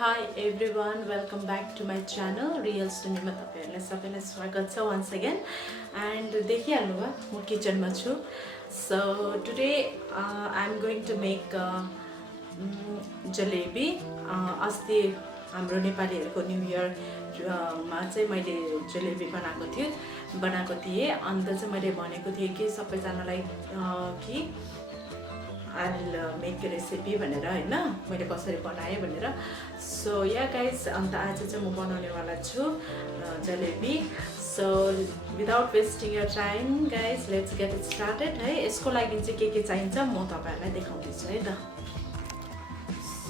Hi everyone, welcome back to my channel Real Sumi ma तपाईहरुलाई सबैलाई स्वागत छ once again and देखिहाल्नु भयो म किचनमा छु. So today I'm going to make jalebi. अस्ति हाम्रो नेपालीहरुको न्यू इयर मा चाहिँ मैले जलेबी बनाएको थिए अन्त चाहिँ मैले भनेको थिए कि सबैजनालाई कि I'll make a recipe भनेर हैन मैले कसरी बनाए भनेर. So yeah guys, अन्त आज चाहिँ म बनाउने वाला छु jalebi. So without wasting your time guys, let's get it started है. यसको लागि चाहिँ के चाहिन्छ म तपाईहरुलाई देखाउँदै छु है त.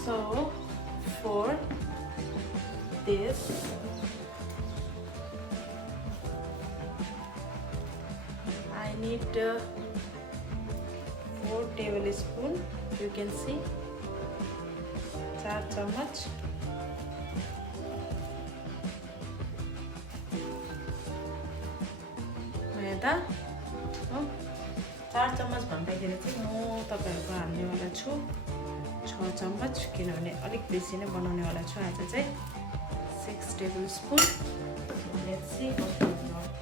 So for this I need 4 tablespoon, you can see 4 चम्मच मैदा. 4 चम्मच भन्दाखेरि चाहिँ म तपाईहरुको हाल्ने वाला छु 6 चम्मच, किनभने अलिक बेसी नै बनाउने वाला छु आज चाहिँ. 6 tablespoon. Let's see what we got.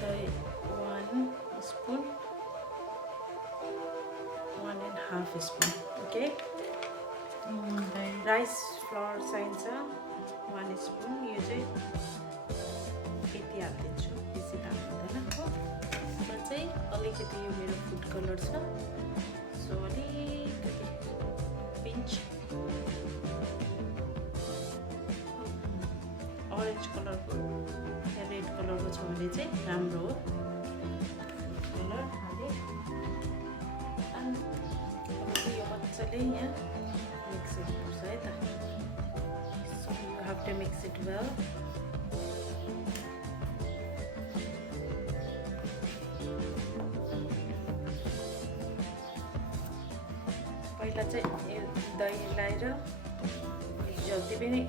1 spoon, 1.5 spoon. Okay. Rice flour चाहिन्छ 1 spoon. यो चाहिँ यति हाल्दिन्छु, बेसी त हाल्दैन हो. म चाहिँ अलिकति यो मेरो फुड कलर छ, सो अलिकति पिन्च ऑरेंज कलरको या रेड कलरको छ भने चाहिँ राम्रो हो. कलर हाले अनि यो मजाले यहाँ मिक्स गर्नुपर्छ है त. So you have to mix it well. पहिला चाहिँ यो दही लाएर जति पनि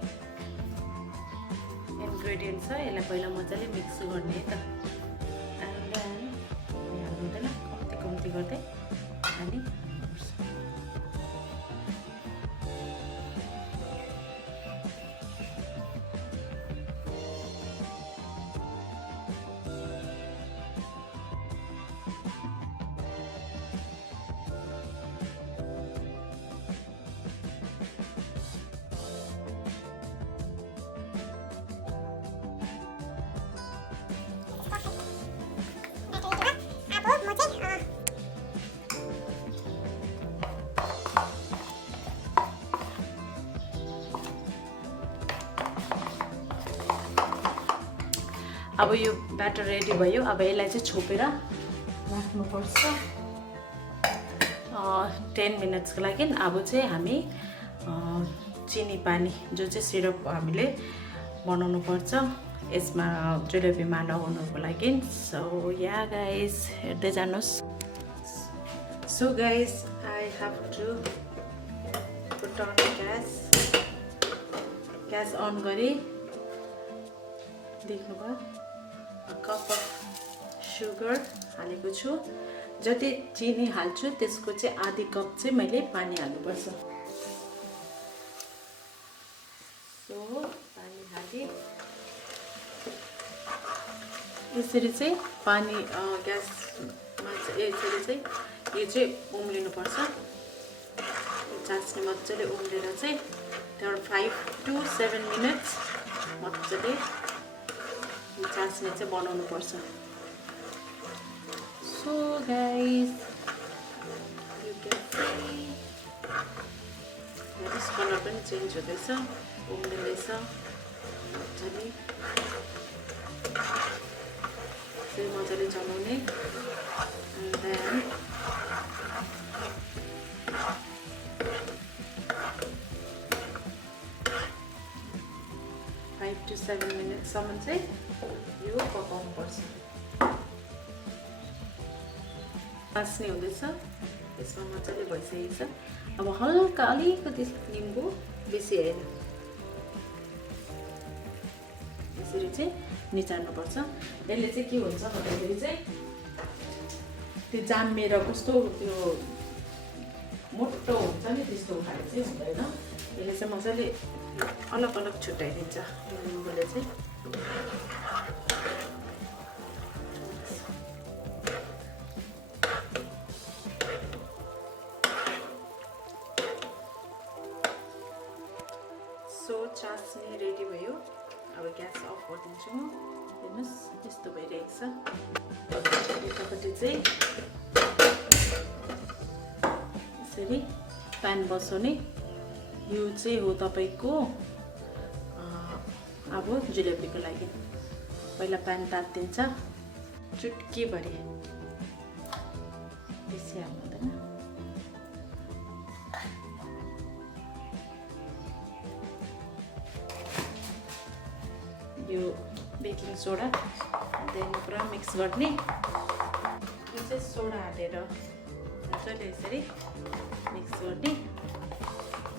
इन्ग्रेडियन्ट्स छ यसलाई पहिला मजाले मिक्स गर्ने है त. एन्ड देन हाल्नुहुँदैन, कम्ती कम्ती गर्दै हाल्ने. अब यो ब्याटर रेडी भयो. अब यसलाई चाहिँ छोपेर राख्नुपर्छ 10 मिनट्सको लागि. अब चाहिँ हामी चिनी पानी जो चाहिँ सिरप हामीले बनाउनु पर्छ यसमा जलेबीमा लगाउनको लागि. सो या गाइस हेर्दै जानुस्. So guys I have to put on gas on गरी देख्नुभयो कप अफ सुगर हालेको छु. जति चिनी हाल्छु त्यसको चाहिँ आधी कप चाहिँ मैले पानी हाल्नुपर्छ. सो पानी हाले यसरी चाहिँ पानी ग्यासमा चाहिँ यसरी चाहिँ यो चाहिँ उम्लिनुपर्छ. चास्नी मजाले उम्लेर चाहिँ त्यहाँबाट 5 to 7 मिनट्स मजाले चास्नी चाहिँ बनाउनु पर्छ. So guys you can see हेर्नुस् कलर पनि चेन्ज हुँदैछ, उम्लिँदैछ मजाले. चाहिँ मजाले चलाउने. एन्ड देन 5 to 7 मिनटसम्म चाहिँ यो पकाउनु पर्छ. चास्नी हुँदैछ, यसमा मजाले भइसकेको छ. अब हल्का अलिकति निम्बु, बेसी होइन, यसरी चाहिँ निचार्नुपर्छ. यसले चाहिँ के हुन्छ भन्दाखेरि चाहिँ त्यो जामेर कस्तो त्यो मोटो हुन्छ नि त्यस्तो उखाले चाहिँ हुँदैन। यसले चाहिँ मजाले अलग अलग छुट्याइदिन्छ यो लिम्बूले चाहिँ। सो चास्नी रेडी भयो। अब ग्यास अफ गरिदिन्छु म। हेर्नुहोस् यस्तो भइरहेको छ। यतापट्टि चाहिँ यसरी प्यान बसाउने। यो चाहिँ हो तपाईँको अब जलेबीको लागि। पहिला प्यान तात्तिन्छ, चुट्कीभरि, बेसी हाल्नुहुँदैन। यो बेकिङ सोडा देन पुरा मिक्स गर्ने। यो चाहिँ सोडा हालेर मजाले यसरी मिक्स गर्ने।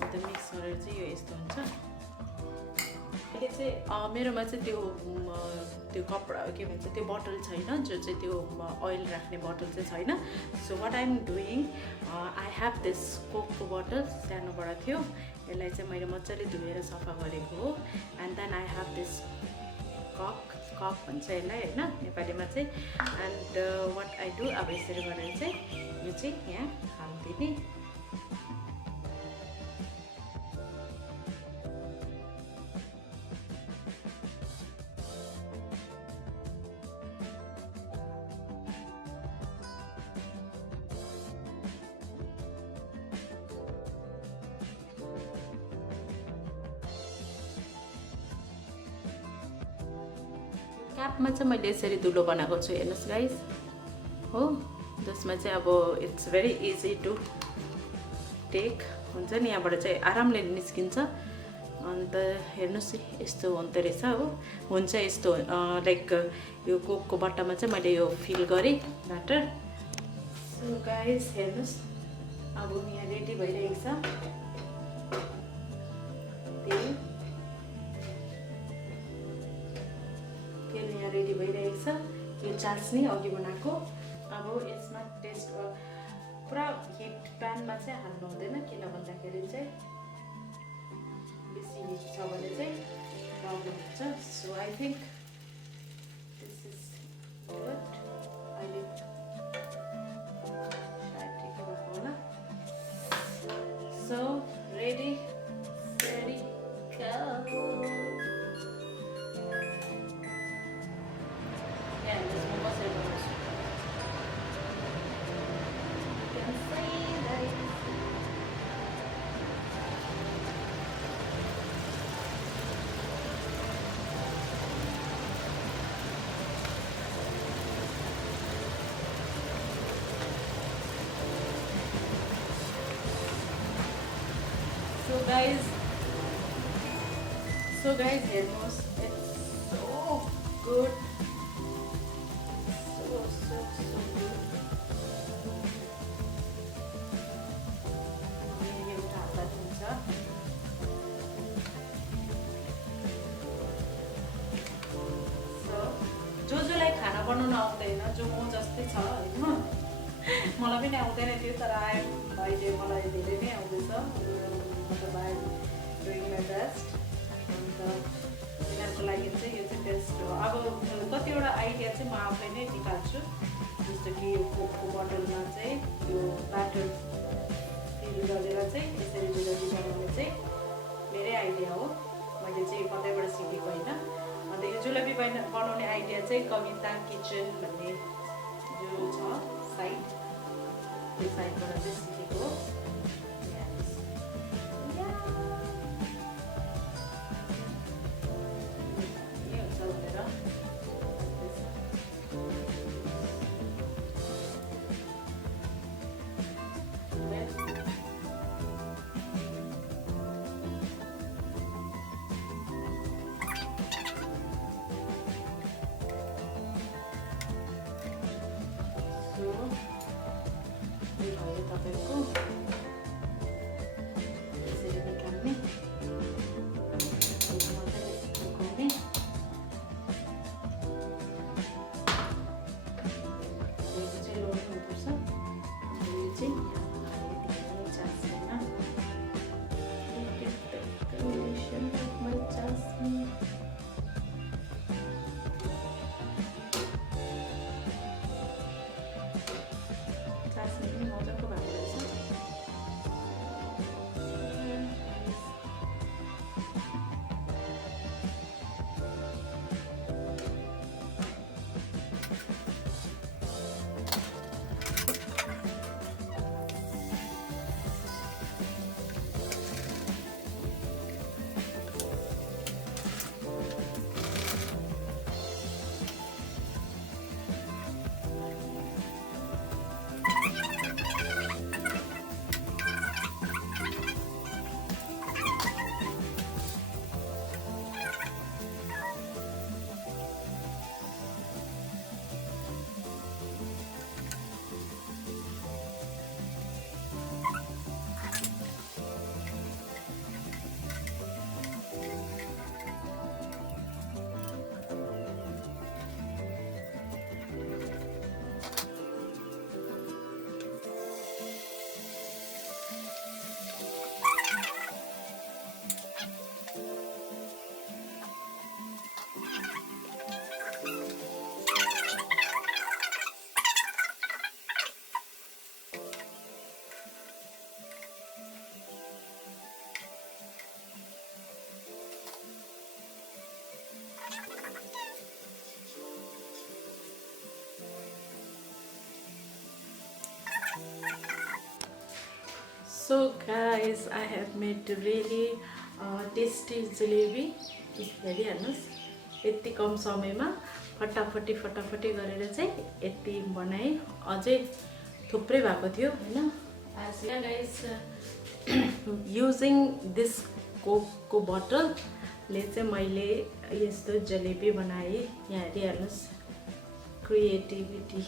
अन्त मिक्स गरेर चाहिँ यो यस्तो हुन्छ। अहिले चाहिँ मेरोमा चाहिँ त्यो कपडा के भन्छ त्यो बोतल छैन, जो चाहिँ त्यो ओइल राख्ने बोतल चाहिँ छैन। So what I am doing, I have this कोकको बोतल सानोबाट थियो। यसलाई चाहिँ मैले मजाले धोएर सफा गरेको हो। And then I have this कक भन्छ यसलाई होइन नेपालीमा चाहिँ। एन्ड वाट आई डु, अब यसरी गरेर चाहिँ यो चाहिँ यहाँ हालिदिने। क्यापमा चाहिँ मैले यसरी धुलो बनाएको छु, हेर्नुहोस् गाइस हो। जसमा चाहिँ अब it's very easy to take हुन्छ नि, यहाँबाट चाहिँ आरामले निस्किन्छ। अन्त हेर्नुहोस् यस्तो हुँदो रहेछ हो। हुन्छ यस्तो लाइक यो कोकको बट्टामा चाहिँ मैले यो फिल गरेँ ब्याटर। सो गाइस हेर्नुहोस् अब यहाँ रेडी भइरहेको छ। तेल यहाँ रेडी भइरहेको छ। यो चास्नी अघि बनाएको। अब यसमा टेस्ट पुरा हिट प्यानमा चाहिँ हाल्नु हुँदैन, किन भन्दाखेरि चाहिँ बेसी हिट छ भने चाहिँ प्रब्लम हुन्छ। So I think this is good. अहिले सायद ठिकै भएको होला। So ready ready go. So guys, here's it's so good, so good. ये उठाता हुन्छ। So जोलाई खाना बनाउन आउँदैन, जो म जस्तै छ हैन, मलाई पनि आउँदैन थियो, तर अहिले मलाई धेरै नै आउँदैछ। मतलब आई डुइङ माई बेस्ट। अन्त तिनीहरूको लागि चाहिँ यो चाहिँ बेस्ट हो। अब कतिवटा आइडिया चाहिँ म आफै नै निकाल्छु। जस्तो कि यो कोकको बोतलमा चाहिँ यो ब्याटर फिल गरेर चाहिँ यसरी जुलबी बनाउने चाहिँ मेरै आइडिया हो। मैले चाहिँ कतैबाट सिकेको होइन। अन्त यो जुलबी बनाउने आइडिया चाहिँ कविता किचन भन्ने जो छ साइट, त्यो साइटबाट चाहिँ सिकेको हो। तपाईँको यसरी निकाल्ने, मजाले सुकाउने। यो चाहिँ लोड्नु हुनुपर्छ। यो चाहिँ हालिदिने चास्नी। So guys, I have made really tasty jalebi. हेरिहाल्नुहोस् यति कम समयमा फटाफटी गरेर चाहिँ यति बनाएँ। अझै थुप्रै भएको थियो हैन। As guys, using this कोकको बोतलले चाहिँ मैले यस्तो जलेबी बनाएँ। यहाँ हेरिहाल्नुहोस् creativity.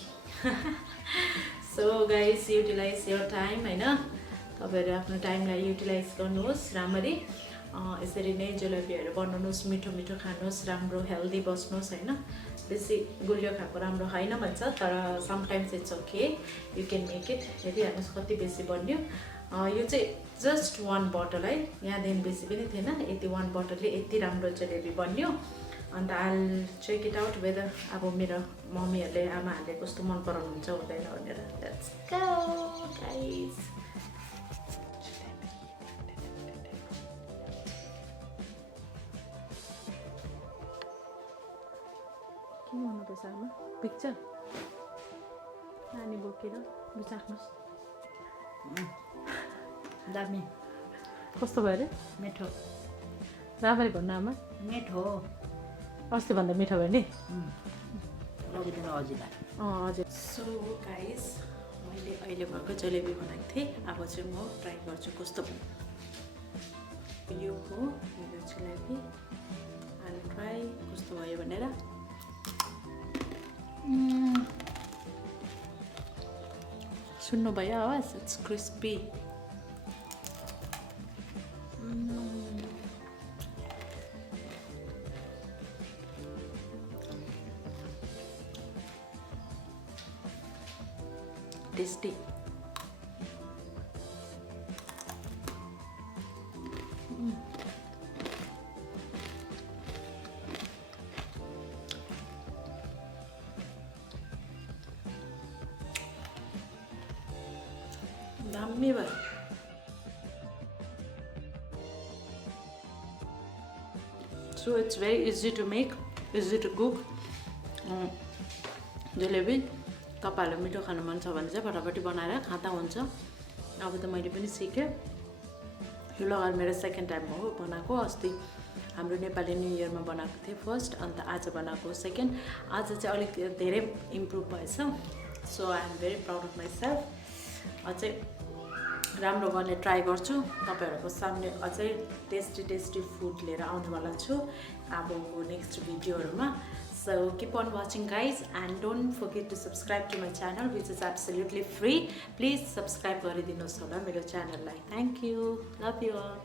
So guys, utilize your time हैन। तपाईहरु आफ्नो टाइमलाई युटिलाइज गर्नुहोस् राम्ररी। यसरी नै जलेबीहरु बनाउनुहोस्, मिठो मिठो खानुहोस्, राम्रो हेल्दी बस्नुहोस् हैन। बेसी गुलियो खाएको राम्रो हैन भन्छ, तर sometimes it's okay, you can make it. हेरिहाल्नुहोस् कति बेसी बन्यो। यो चाहिँ जस्ट 1 बोतल है, यहाँदेखि बेसी पनि थिएन। यति 1 बोतलले यति राम्रो जलेबी बन्यो। अन्त आइल चेक इट आउट वेदर अब मेरो मम्मीहरुले आमाहरुले कस्तो मन पराउनुहुन्छ हुँदैन भनेर। Let's go guys. के भन्नुपर्छ आमा? पिक्चर नानी बोकेर बिचाख्नुहोस्। दामी कस्तो भयो रे? मिठो राम्ररी भन्नु आमा। मिठो अस्ति भन्दा मिठो भयो नि। हजुर। सो गाइस, मैले अहिले भर्खर जलेबी बनाएको थिएँ। अब चाहिँ म ट्राई गर्छु कस्तो भयो। यो हो मेरो जलेबी। आई ट्राई कस्तो भयो भनेर। सुन्नुभयो आवाज? It's crispy. टेस्टी। दामी भयो। So it's very easy to make, easy to cook. Jalebi तपाईहरुले मिठो खानु मन छ भने चाहिँ फटाफटी बनाएर खाता हुन्छ। अब त मैले पनि सिकेँ। यो लगाएर मेरो सेकेन्ड टाइम हो बनाएको। अस्ति हाम्रो नेपाली न्यू इयरमा बनाएको थिएँ फर्स्ट, अन्त आज बनाएको सेकेन्ड। आज चाहिँ अलिक धेरै इम्प्रुभ भएछ। So I am very proud of myself. अझै राम्रो गर्ने ट्राई गर्छु। तपाईहरुको सामने अझै टेस्टी फुड लिएर आउनेवाला छु अबको next भिडियोहरुमा। So keep on watching guys, and don't forget to subscribe to my channel, which is absolutely free. Please subscribe गरिदिनुहोस् होला मेरो च्यानललाई। Thank you. Love you all.